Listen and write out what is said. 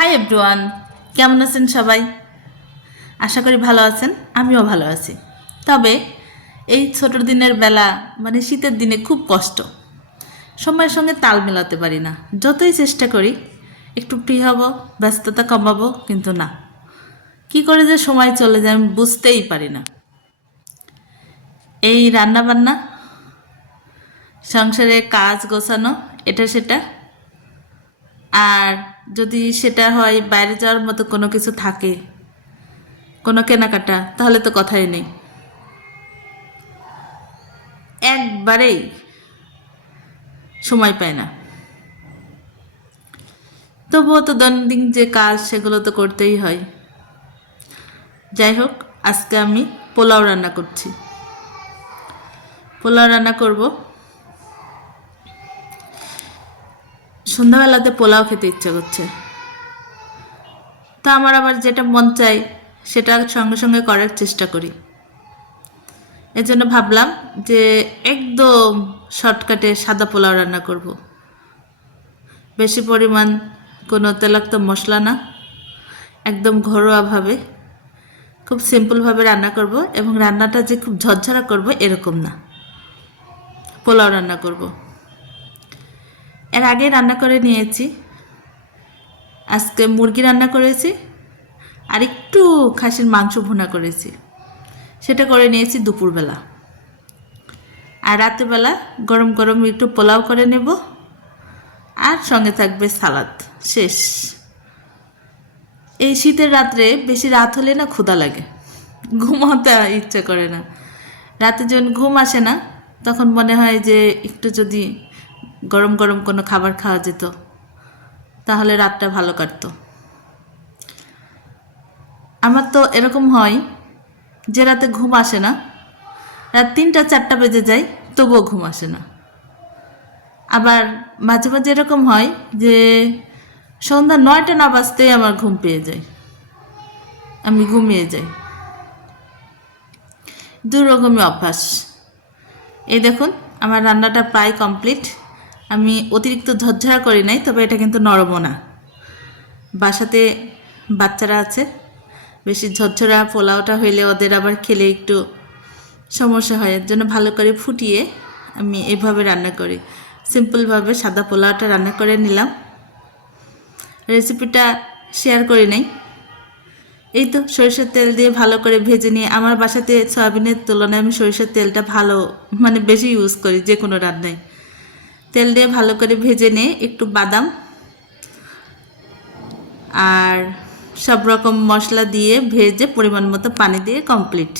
Hi everyone, কেমন আছেন সবাই? আশা করি ভালো আছেন, আমিও ভালো আছি। তবে এই ছোট দিনের বেলা মানে শীতের দিনে খুব কষ্ট, সময়ের সঙ্গে তাল মেলাতে পারি না। যতই চেষ্টা করি একটু ফ্রি হব, ব্যস্ততা কমাবো, কিন্তু না, কি করে যে সময় চলে যায় আমি বুঝতেই পারি না। এই রান্না বান্না, সংসারে কাজ গোছানো, এটা সেটা, আর যদি সেটা হয় বাইরে যাওয়ার মতো কোনো কিছু থাকে, কোনো কেনাকাটা, তাহলে তো কথাই নেই। একবারেই সময় পায় না। তবুও তো দৈনন্দিন যে কাজ সেগুলো তো করতেই হয়। যাই হোক, আজকে আমি পোলাও রান্না করছি। পোলাও রান্না করব। সন্ধ্যাবেলাতে পোলাও খেতে ইচ্ছে করছে, তা আমার আবার যেটা মন চাই সেটা সঙ্গে সঙ্গে করার চেষ্টা করি। এজন্য ভাবলাম যে একদম শর্টকাটে সাদা পোলাও রান্না করব। বেশি পরিমাণ কোনো তেলাক্ত মশলা না, একদম ঘরোয়াভাবে, খুব সিম্পলভাবে রান্না করব। এবং রান্নাটা যে খুব ঝরঝরা করব এরকম না, পোলাও রান্না করব। এর আগে রান্না করে নিয়েছি, আজকে মুরগি রান্না করেছি, আর একটু খাসির মাংস ভুনা করেছি, সেটা করে নিয়েছি দুপুরবেলা। আর রাত্রেবেলা গরম গরম একটু পোলাও করে নেব, আর সঙ্গে থাকবে সালাদ। শেষ। এই শীতের রাত্রে বেশি রাত হলে না ক্ষুধা লাগে, ঘুমাতে ইচ্ছে করে না। রাতে যখন ঘুম আসে না তখন মনে হয় যে একটু যদি গরম গরম কোনো খাবার খাওয়া যেত তাহলে রাতটা ভালো কাটতো। আমার তো এরকম হয় যে রাতে ঘুম আসে না, রাত 3টা 4টা বেজে যায়, তবুও ঘুম আসে না। আবার মাঝে মাঝে এরকম হয় যে সন্ধ্যা 9টা না বাজতেই আমার ঘুম পেয়ে যায়, আমি ঘুমিয়ে যাই। দুরকমই অভ্যাস। এই দেখুন, আমার রান্নাটা প্রায় কমপ্লিট। আমি অতিরিক্ত ঝরঝরা করি নাই, তবে এটা কিন্তু নরমও না। বাসাতে বাচ্চারা আছে, বেশি ঝরঝরা পোলাওটা হইলে ওদের আবার খেলে একটু সমস্যা হয়। এর জন্য ভালো করে ফুটিয়ে আমি এভাবে রান্না করি। সিম্পলভাবে সাদা পোলাওটা রান্না করে নিলাম। রেসিপিটা শেয়ার করি নাই। এই তো সরিষার তেল দিয়ে ভালো করে ভেজে নিয়ে, আমার বাসাতে সয়াবিনের তুলনায় আমি সরিষার তেলটা ভালো মানে বেশি ইউজ করি যে কোনো রান্নায়। তেল দিয়ে ভালো করে ভেজে নিয়ে একটু বাদাম আর সব রকম মশলা দিয়ে ভেজে পরিমাণ মতো পানি দিয়ে কমপ্লিট।